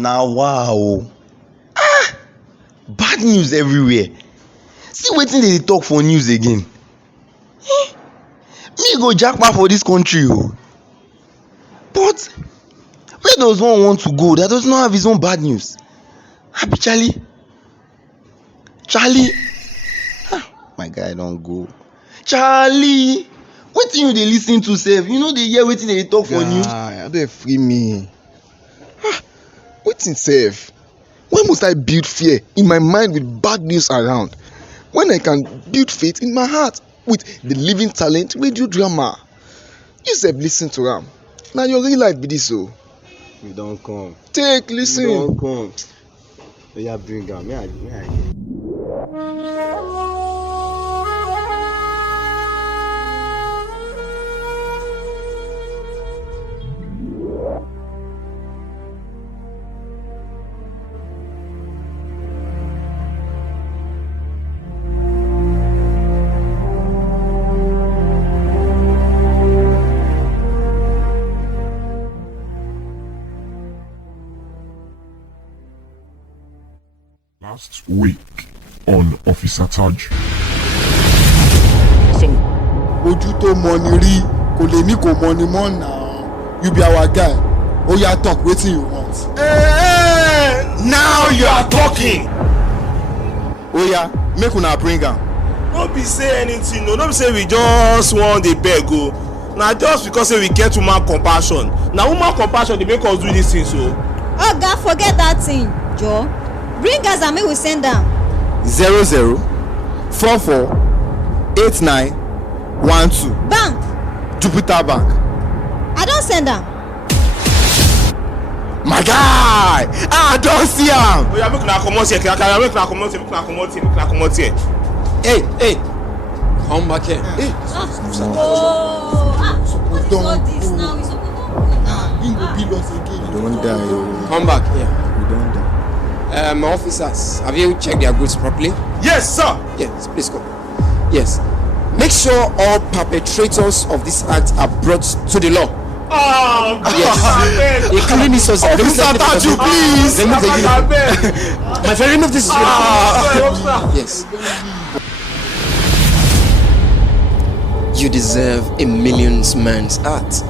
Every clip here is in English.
Now wow. Bad news everywhere. See wetin dey talk for news again. Me go japa for dis country o. But where does one want to go that does not have his own bad news? Abi Charlie? My guy don go. Charlie, wetin you dey lis ten to sef? You no dey hear wetin dey talk for news? Abeg free me. Wetin sef? Why must I build fear in my mind with bad news around when I can build faith in my heart with the living talent radio drama? You sef lis ten to am. Na your real life be dis o. You don come. Take lis ten. You don come. Oya bring am. May I hear. Last week on Officer Taju. Ojú tó mọ ni rí kò lè ní kò mọ ni mọ́ náà. You be our guy. Oya talk wetin you want. Now you are talking. Oya make una bring am. No be say anything no be say we just wan dey beg o. Na just because say we get woman compassion. Na woman compassion dey make us do dis thing so. Oga forget that thing Joe. Bring us and make we send am. 00448912. Bank. Jupiter Bank. I don send am. My guy! I don see am. Oya make una comot here, make una comot here. Hey, come back here. What is all this now? We suppose He go bill us again. You don die o. Come back here. You don die. Officers, have you checked their goods properly? Yes, sir. Yes, please go. Yes. Make sure all perpetrators of this act are brought to the law. Oh, Yes. Including this officer. Officer Taju, please. Remove the uniform. My friend, remove this uniform. Yes. You deserve a millions man's heart,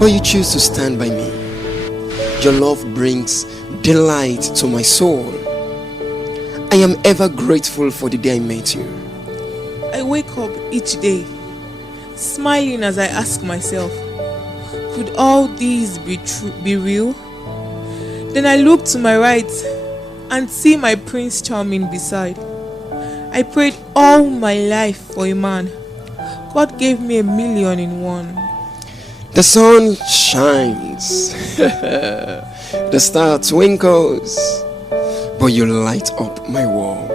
but you choose to stand by me. Your love brings delight to my soul. I am ever grateful for the day I met you. I wake up each day smiling as I ask myself, could all these be real? Then I look to my right and see my Prince Charming beside. I prayed all my life for a man. God gave me 1,000,000 in one. The sun shines, the star twinkles, but you light up my world.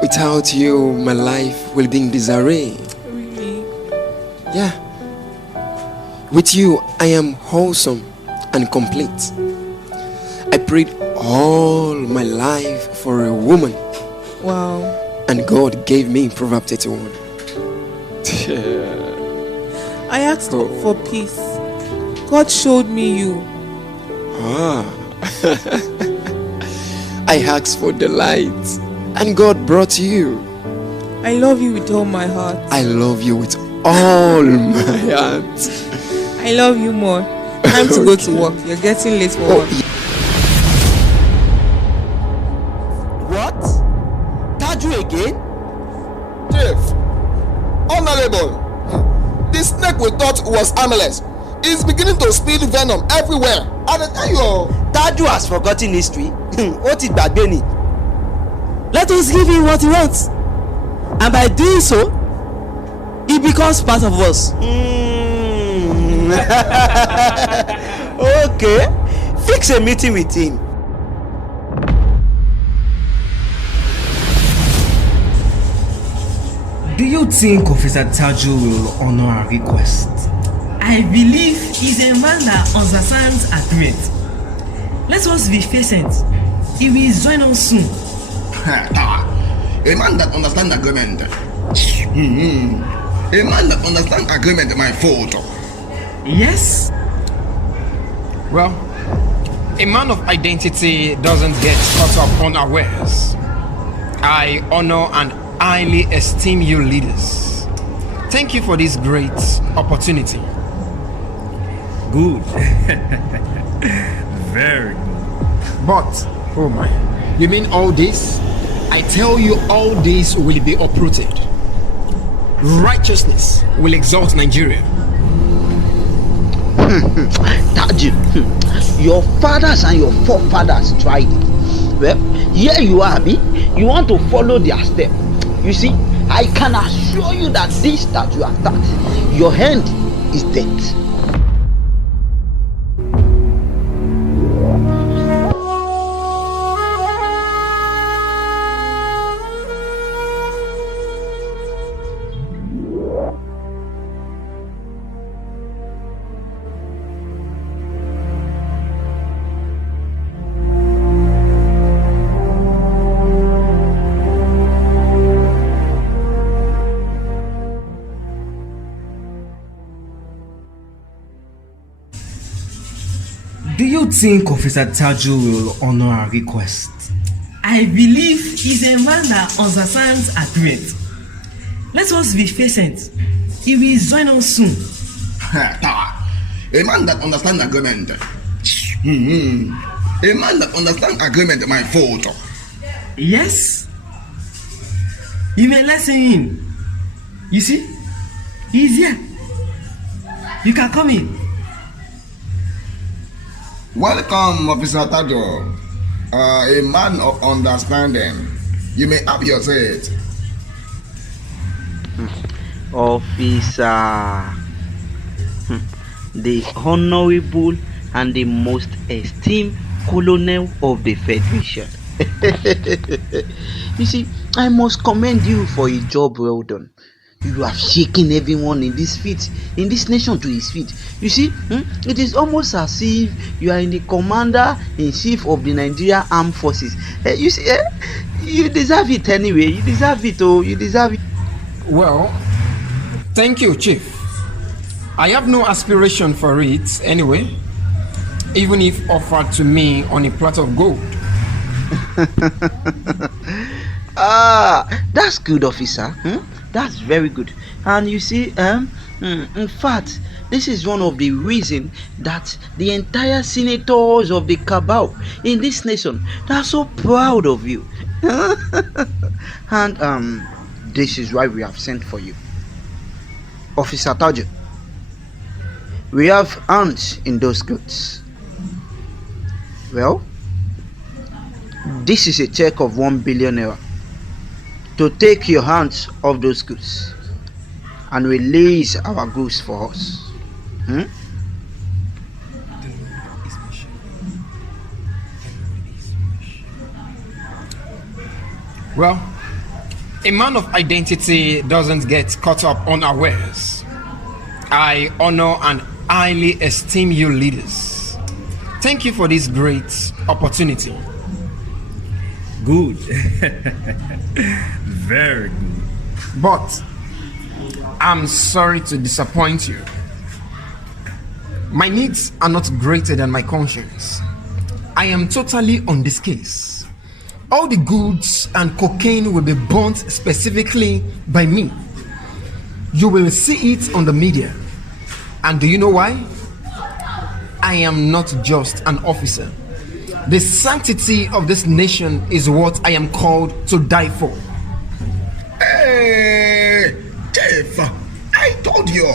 Without you, my life will be in disarray. Really? Yeah. With you, I am wholesome and complete. I prayed all my life for a woman. Wow. And God gave me Proverbs 31. I asked for peace. God showed me you. I asked for delight, and God brought you. I love you with all my heart. I love you with all my heart. I love you more. Time to go to work. You're getting late for work. What? Taju again? Chief, honorable, the snake we thought was harmless is beginning to speed venom everywhere. And I tell you, Taju has forgotten history. What is Bagbeni? Let us give him what he wants, and by doing so, he becomes part of us. Okay, fix a meeting with him. Do you think Officer Taju will honor our request? I believe he's a man that understands agreement. Let us be patient. He will join us soon. A man that understands agreement. A man that understands agreement, my fault. Yes. Well, A man of identity doesn't get caught up unawares. I honor and highly esteem you leaders. Thank you for this great opportunity. Good. Very good. But, oh my, you mean all this? I tell you, all this will be uprooted. Righteousness will exalt Nigeria. Taju, your fathers and your forefathers tried it. Well, here you are, Abi. You want to follow their step. You see, I can assure you that this that you attacked, your hand is dead. Do you think Officer Taju will honor our request? I believe he's a man that understands agreement. Let us be patient. He will join us soon. A man that understands agreement. A man that understands agreement, my fault. Yes. You may listen him. You see? He's here. You can come in. Welcome, Officer Taju. A man of understanding. You may have your seat. Officer, the honorable and the most esteemed colonel of the Federation. You see, I must commend you for a job well done. You have shaken everyone in this nation to his feet. You see, it is almost as if you are in the commander-in-chief of the Nigerian Armed Forces. You see, you deserve it anyway. You deserve it, oh, you deserve it. Well, thank you, Chief. I have no aspiration for it anyway, even if offered to me on a platter of gold. That's good, officer. That's very good. And you see, in fact, this is one of the reasons that the entire senators of the cabal in this nation are so proud of you. And this is why we have sent for you. Officer Taju, we have hands in those goods. Well, this is a check of 1 billion naira to take your hands off those goods and release our goods for us. Well, a man of identity doesn't get caught up unawares. I honor and highly esteem you leaders. Thank you for this great opportunity. Good. Very good. But I'm sorry to disappoint you. My needs are not greater than my conscience. I am totally on this case. All the goods and cocaine will be burnt specifically by me. You will see it on the media. And do you know why? I am not just an officer. The sanctity of this nation is what I am called to die for. Hey, Chief, I told you.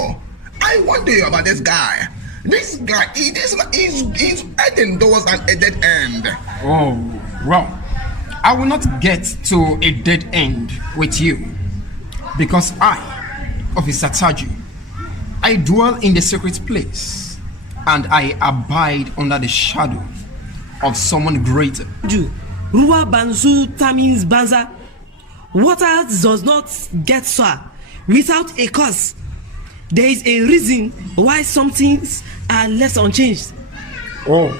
I warned you about this guy. This guy, he's heading towards a dead end. Oh, well, I will not get to a dead end with you. Because I, Officer Taju, I dwell in the secret place. And I abide under the shadow of someone greater. Ruwa Banzu Tamins Banza. Water does not get sour without a cause. There is a reason why some things are left unchanged. Oh,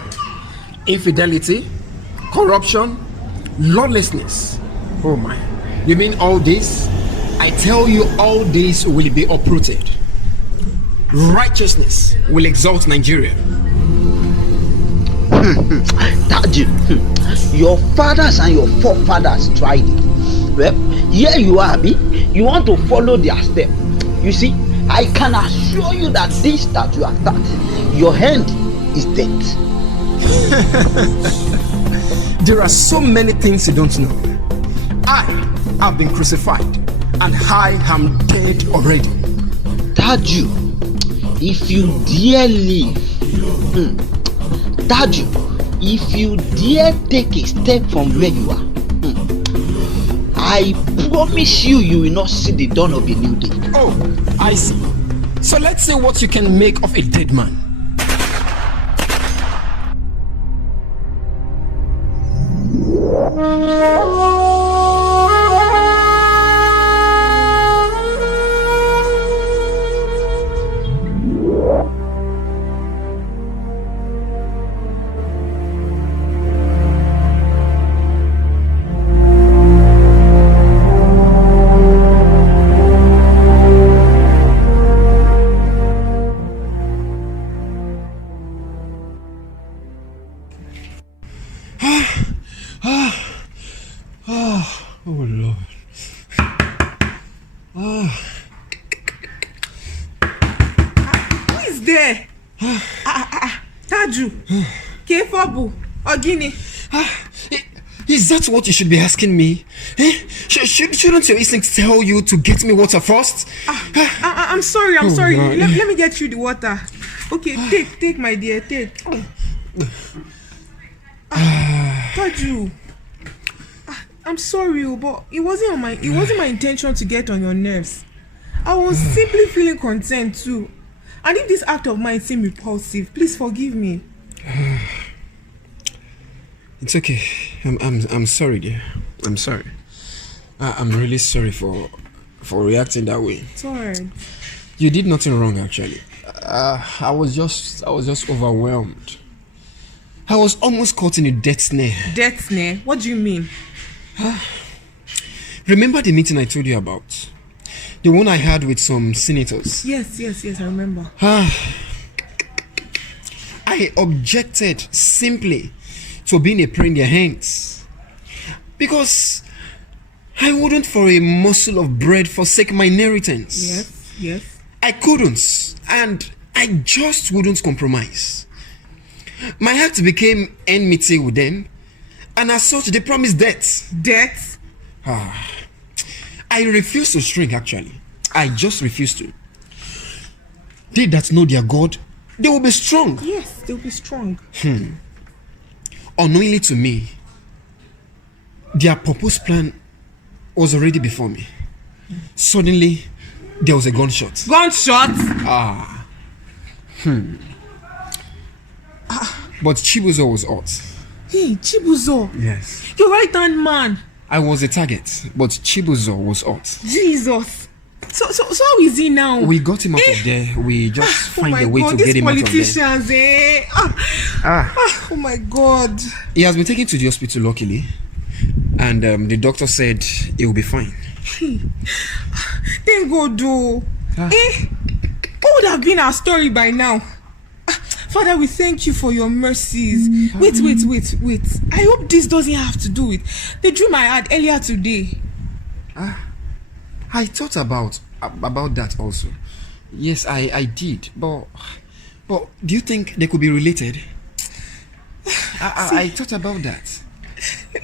infidelity, corruption, lawlessness. Oh my. You mean all this? I tell you, all this will be uprooted. Righteousness will exalt Nigeria. Taju, your fathers and your forefathers tried it. Well, here you are, Abi. You want to follow their step. You see, I can assure you that this that you have started, your hand is dead. There are so many things you don't know. I have been crucified and I am dead already. Taju, if you dare leave, Taju, if you dare take a step from where you are, I promise you, you will not see the dawn of a new day. Oh, I see. So let's see what you can make of a dead man. Oh Lord. Who is there? Taju, Kefabu, Ogini. Is that what you should be asking me? Shouldn't your instincts tell you to get me water first? I'm sorry. God. Let me get you the water. Okay, take my dear, take. Taju, I'm sorry, but it wasn't my intention to get on your nerves. I was simply feeling content too. And if this act of mine seemed repulsive, please forgive me. It's okay. I'm sorry, dear. I'm sorry. I'm really sorry for reacting that way. It's alright. You did nothing wrong, actually. I was just overwhelmed. I was almost caught in a death snare. Death snare? What do you mean? Remember the meeting I told you about? The one I had with some senators? Yes, I remember. I objected simply to being a prey in their hands. Because I wouldn't for a morsel of bread forsake my inheritance. Yes. I couldn't, and I just wouldn't compromise. My heart became enmity with them, and as such, they promised death. Death? I refused to shrink, actually. I just refused to. They that know their God, they will be strong. Yes, they will be strong. Unknowingly to me, their proposed plan was already before me. Suddenly, there was a gunshot. Gunshot? But Chibuzo was hot. Hey, Chibuzo. Yes. Your right-hand man. I was a target, but Chibuzo was hot. Jesus. So how is he now? We got him out of there. We just find a way to get him out of there. Politicians, oh my God. He has been taken to the hospital, luckily. And the doctor said he will be fine. Thank God, though. What would have been our story by now? Father, we thank you for your mercies. Wait. I hope this doesn't have to do with the dream I had earlier today. I thought about that also. Yes, I did. But do you think they could be related? I thought about that.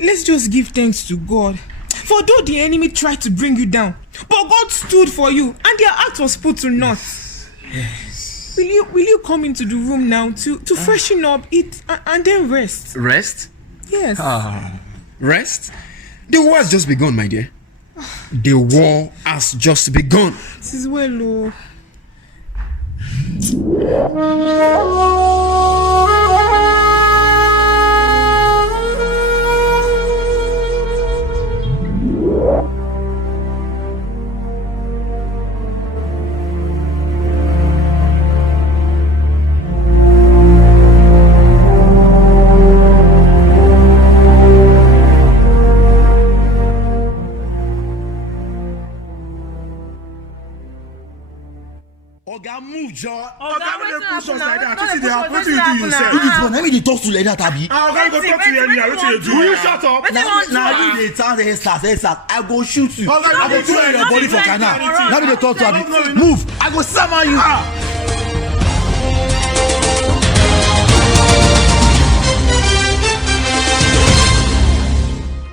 Let's just give thanks to God. For though the enemy tried to bring you down, but God stood for you and their act was put to naught. Yes. Will you come into the room now to freshen up, eat, and then rest? Rest? Yes. Rest? The war has just begun, my dear. The war has just begun. This is well, Oga, move, John. Oga, when they push us like that, What you see they happen, what do you do yourself? This one, let me dey talk to like that, Abi. Oga, you go talk to you anyhow, what you do? Will you shut up? Now you dey tell the stars, I go shoot you. Oga, I go throw your body for canal. Let me dey talk to Abi. Move, I go summon you.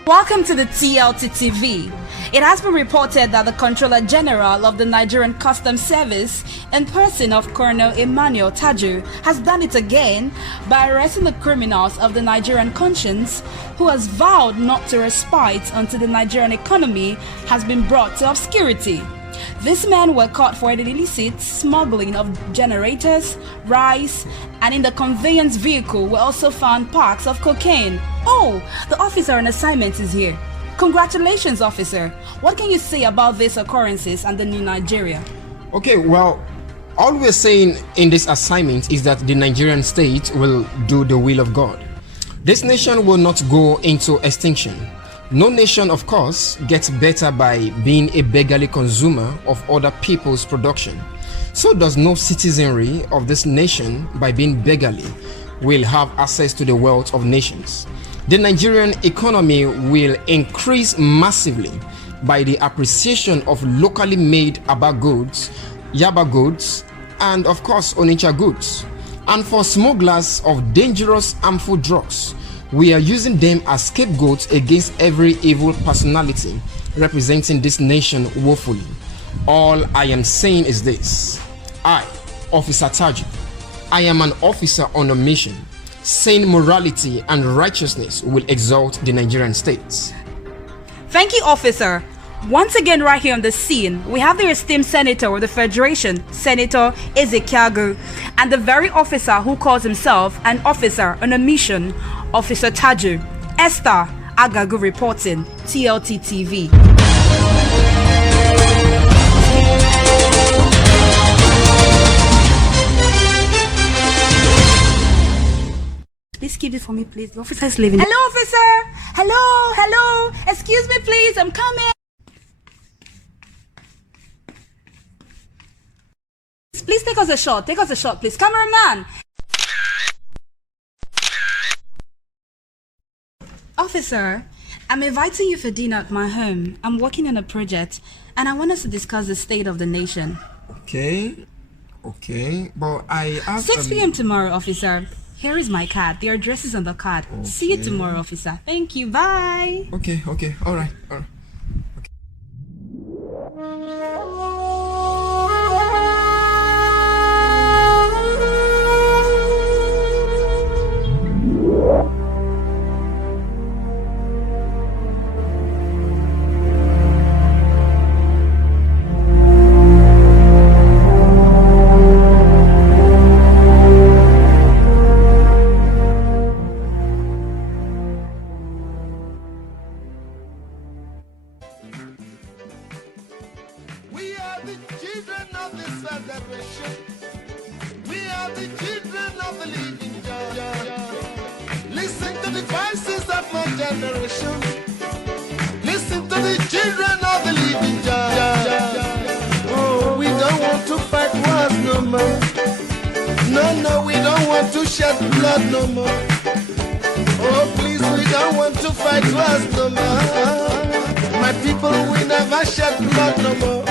Welcome to the TLT TV. It has been reported that the Controller General of the Nigerian Customs Service, in person of Colonel Emmanuel Taju, has done it again by arresting the criminals of the Nigerian conscience who has vowed not to respite until the Nigerian economy has been brought to obscurity. These men were caught for the illicit smuggling of generators, rice, and in the conveyance vehicle were also found packs of cocaine. Oh, the officer on assignment is here. Congratulations, officer. What can you say about these occurrences and the new Nigeria? Okay, well, all we're saying in this assignment is that the Nigerian state will do the will of God. This nation will not go into extinction. No nation, of course, gets better by being a beggarly consumer of other people's production. So does no citizenry of this nation, by being beggarly, will have access to the wealth of nations. The Nigerian economy will increase massively by the appreciation of locally made Aba goods, Yaba goods, and of course Onitsha goods. And for smugglers of dangerous, harmful drugs, we are using them as scapegoats against every evil personality representing this nation woefully. All I am saying is this: I, Officer Taju, I am an officer on a mission. Saying morality and righteousness will exalt the Nigerian states. Thank you, officer. Once again, right here on the scene, we have the esteemed senator of the Federation, Senator Ezekiagu, and the very officer who calls himself an officer on a mission, Officer Taju. Esther Agagu reporting, TLT TV. Please keep it for me, please. The officer is leaving. Hello, officer. Hello. Excuse me, please. I'm coming. Please take us a shot. Please. Cameraman. Officer, I'm inviting you for dinner at my home. I'm working on a project, and I want us to discuss the state of the nation. Okay. But I have 6 p.m. tomorrow, officer. Here is my card. The address is on the card. Okay. See you tomorrow, officer. Thank you. Bye. Okay. All right. We are the children of this federation. We are the children of the living God. Listen to the voices of my generation. Listen to the children of the living God. Oh, we don't want to fight wars no more. No, we don't want to shed blood no more. Oh, please, we don't want to fight wars no more. My people, we never shed blood no more.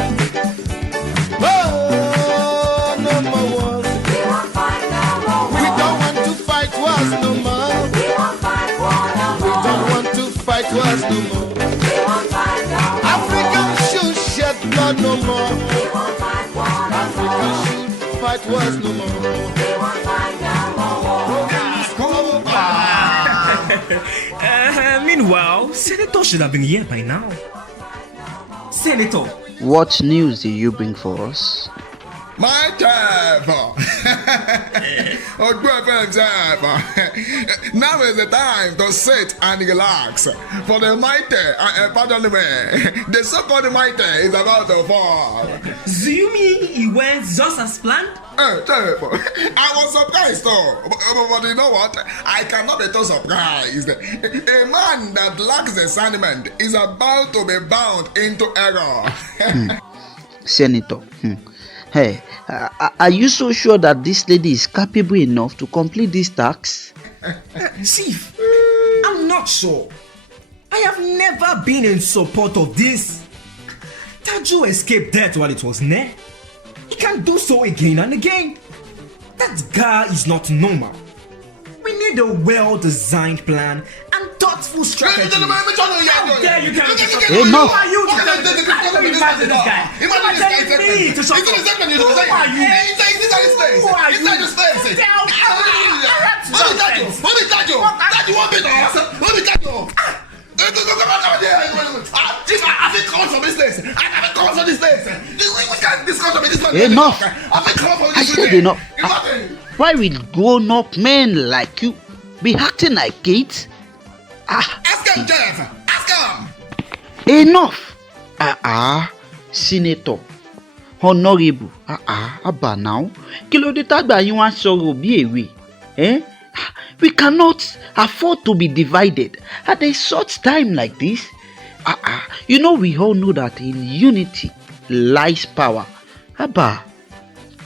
Oh, no more wars. We won't fight no more. We don't want to fight wars no more. We won't fight war no more. We don't want to fight wars no more. We won't fight no more. Africans should shed blood no more. We won't fight war no more. Africans should fight wars no more. We won't fight no more. Meanwhile, Senator should have been here by now. Senator, What news do you bring for us? My time. Oh, good friends. Now is the time to sit and relax. For the mighty, pardon me, the so-called mighty is about to fall. do you mean he went just as planned? I was surprised though, but you know what? I cannot be too surprised. A man that lacks discernment is about to be bound into error. Senator, Hey, are you so sure that this lady is capable enough to complete this task? Chief, I'm not sure. I have never been in support of this. Taju escaped death while it was near. He can do so again and again. That guy is not normal. We need a well-designed plan and thoughtful strategy. How dare you tell me to shut up? Enough. Who are you to tell me? How do you imagine this guy? You are telling me to shut up. Who are you? Who are you? Enough. I said enough. Why will grown-up men like you be acting like kids? Ask him, Jeff. Ask him. Enough. Senator, honorable. Abba now. Kí ló dé tágbà yín wá sọ̀rọ̀ bí èwe? We cannot afford to be divided at a short time like this. You know, we all know that in unity lies power. Abba.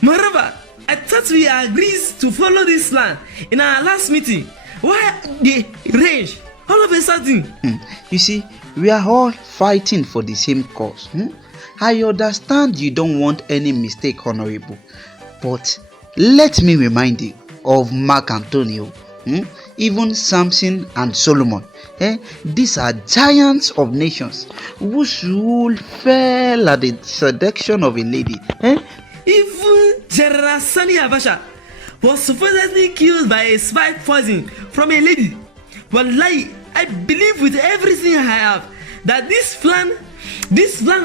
Moreover, I thought we agreed to follow this plan in our last meeting. Why the range all of a sudden? You see, we are all fighting for the same cause. I understand you don't want any mistake, honorable, but let me remind you of Mark Antonio, even Samson and Solomon. These are giants of nations whose rule fell at the seduction of a lady. Even General Sani Abacha was supposedly killed by a spy poison from a lady. Wallahi, I believe with everything I have that this plan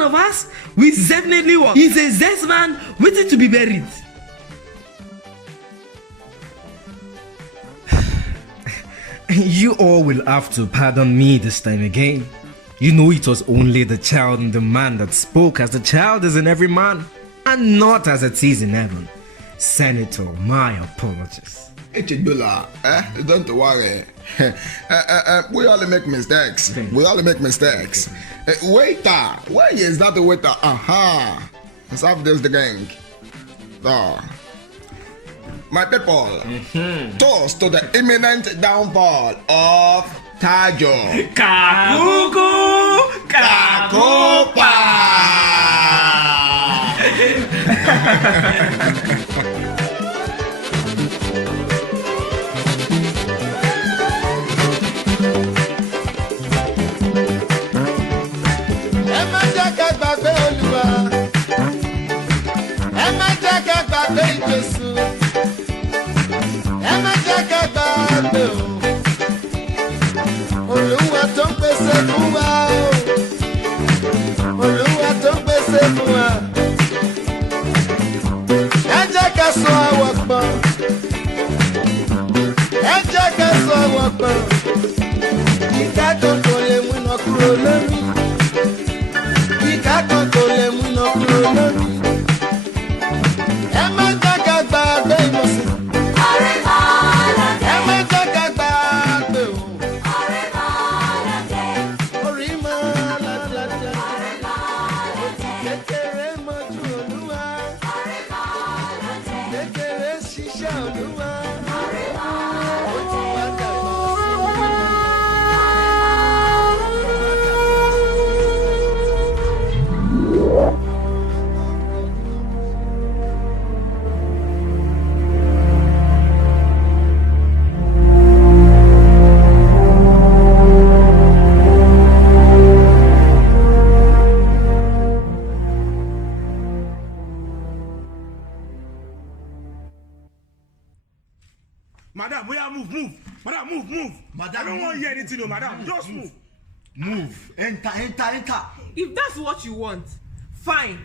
of ours will definitely work. He's a zest man waiting to be buried. You all will have to pardon me this time again. You know it was only the child in the man that spoke, as the child is in every man, and not as it is in heaven. Senator, my apologies. Echidula, don't worry. We all make mistakes. Waiter, where is that the waiter? Let's have this the gang. My people, toast to the imminent downfall of Taju. Kakuku! Kakupa! Olúwa tó ń pèsè fún wa o, Olúwa tó ń pèsè fún wa. Ẹ jẹ́ ká so àwọ̀ pọ̀, ẹ jẹ́ ká so àwọ̀ pọ̀. Ìka kan kò lè mú iná kúrò lórí, ìka kan kò lè mú iná kúrò lórí. Ẹ má jẹ́ ká gbàgbé ìmọ̀sìn. Ẹ má jẹ́ ká gbàgbé o. Madam, move. Madam, move. Madam, I don't want to hear anything, no, madam. Just move. Move. Enter. If that's what you want, fine.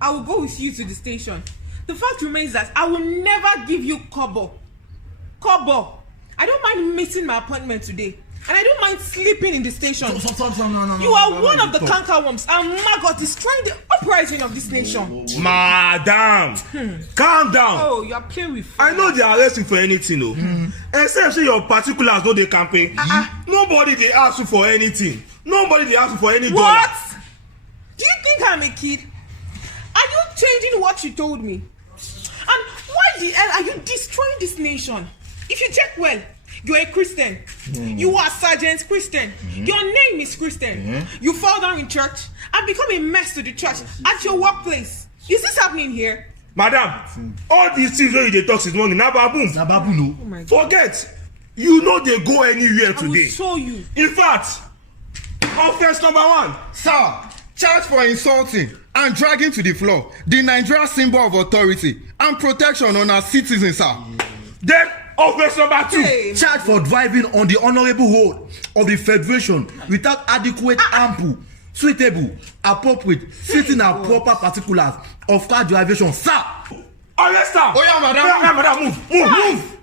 I will go with you to the station. The fact remains that I will never give you kobo. I don't mind missing my appointment today. And I don't mind sleeping in the station. Stop. You are one of the cankerworms, and Margot is trying the uprising of this nation. Madam, calm down. Oh, you are playing with fire. I know they are arresting for anything, no. Except say your particulars no dey campaign. Nobody dey ask you for anything. Nobody dey ask you for any dollar. What? Do you think I'm a kid? Are you changing what you told me. And why the hell are you destroying this nation? If you check well, you're a Christian. You are Sergeant Christian. Your name is Christian. You fall down in church and become a mess to the church at your workplace. Is this happening here? Madam, all these things wey you dey talk since morning na baboon. Na baboon Oh my o. God. Forget, you no dey go anywhere I will today. show you. In fact, offense number 1. Sir, charge for insulting and dragging to the floor the Nigeria symbol of authority and protection on our citizens, sir. Then offense number 2. Hey, Charge for driving on the honourable hold of the federation without adequate, ample, suitable, appropriate, fitting and proper particulars of car derivation, sir. Arrest am. Oh, yeah, madam. Yeah, madam, move.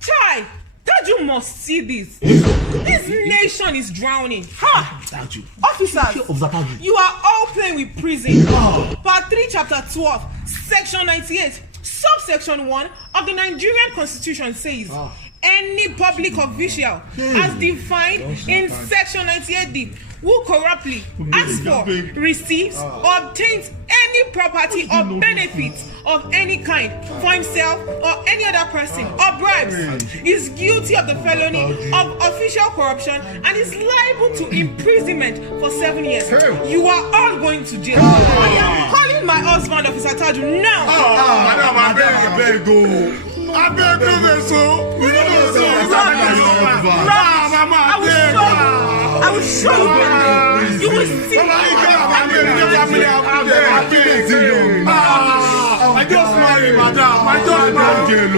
Chai, Taju must see this. This nation is drowning. Ha! Taju. Officers, Of Taju. you are all playing with prison. Part 3, Chapter 12, Section 98, Subsection 1 of the Nigerian Constitution says, any public official as defined in Section 98D who corruptly asks for, receives, or obtains any property or benefits of any kind for himself or any other person or bribes is guilty of the felony of official corruption and is liable to imprisonment for 7 years. You are all going to jail. I am calling my husband, Officer Taju, now. Madam, I beg go. I beg you, so. We don't know so. I will show you. You will see. I just married, madam. I just married.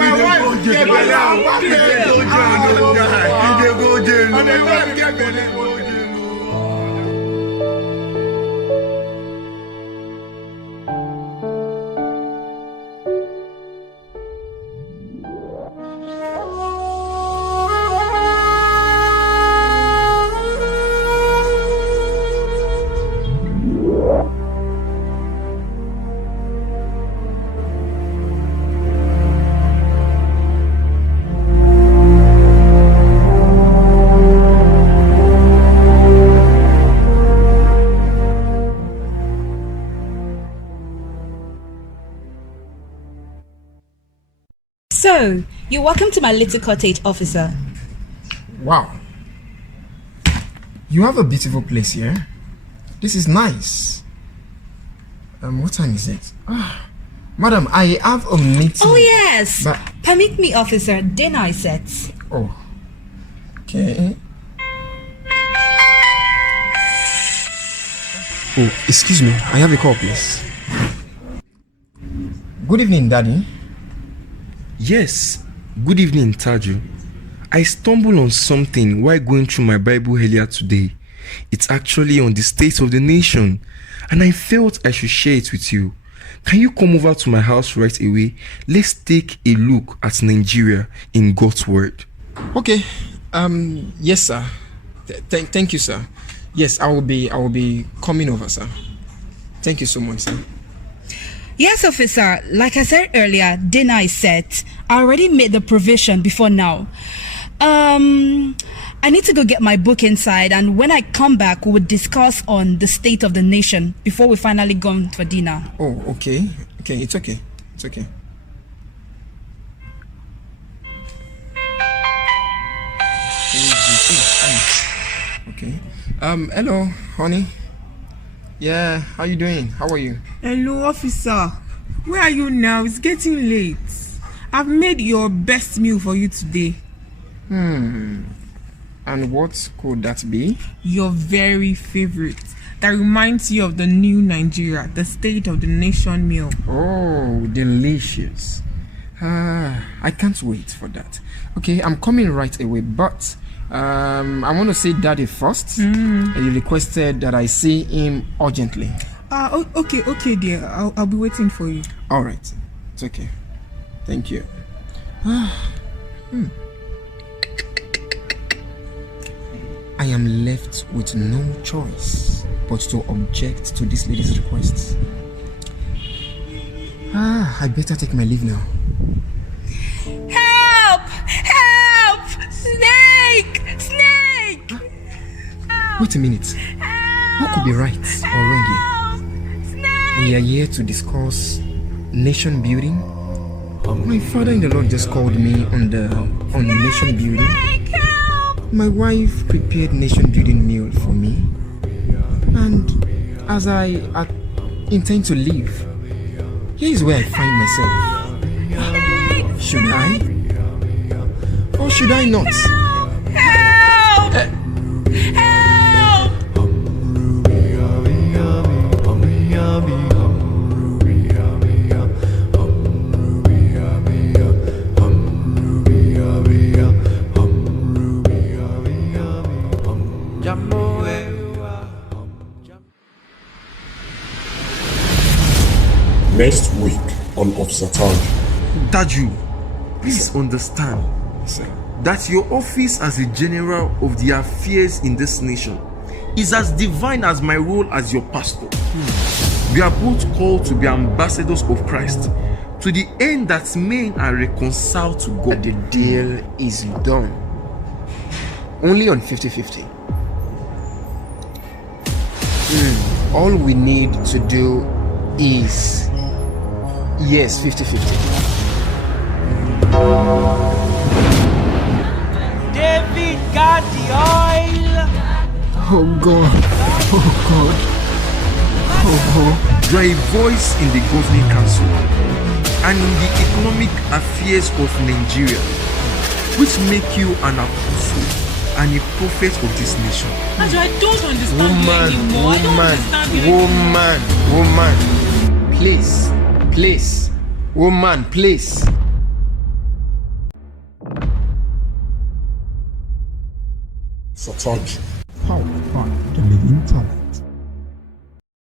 My wife get my So, you're welcome to my little cottage, officer. Wow. You have a beautiful place here. This is nice. What time is it? Madam, I have a meeting. Oh, yes. But, Permit me, officer. Dinner I set. oh. Okay. Oh, excuse me. I have a call, please. Good evening, Daddy. Yes, good evening, Taju. I stumbled on something while going through my Bible earlier today. It's actually on the state of the nation, and I felt I should share it with you. Can you come over to my house right away? Let's take a look at Nigeria in God's word. Okay. Yes, sir. Thank you, sir. Yes, I will be coming over, sir. Thank you so much, sir. Yes, officer. Like I said earlier, dinner is set. I already made the provision before now. I need to go get my book inside, and when I come back, we will discuss on the state of the nation before we finally go for dinner. Oh, okay. Okay, it's okay. It's okay. Okay. Hello, honey. Yeah, how you doing? How are you? Hello, officer. Where are you now? It's getting late. I've made your best meal for you today. And what could that be? Your very favorite. That reminds you of the new Nigeria, the state of the nation meal. Oh, delicious. I can't wait for that. Okay, I'm coming right away, but I want to see Daddy first. You requested that I see him urgently. Okay, dear. I'll be waiting for you. All right, it's okay. Thank you. I am left with no choice but to object to this lady's requests. I better take my leave now. Help! Help! Snake! Snake! Wait a minute. What could be right or wrong here? Snake! We are here to discuss nation building. My father in the Lord just called me on nation building. My wife prepared nation building meal for me, and as I intend to leave, here is where I find myself. Should I? Or should I not? Next week on Officer Taju. Taju, please understand that your office as a general of the affairs in this nation is as divine as my role as your pastor. We are both called to be ambassadors of Christ to the end that men are reconciled to God. The deal is done. Only on 50-50. All we need to do is 50-50. David got the oil. Oh God. Oh God. You are a voice in the governing council and in the economic affairs of Nigeria, which make you an apostle and a prophet of this nation. Taju, I don't understand you anymore. I don't understand you Woman. Please. Woman, please. Officer Taju. Power by the living talent.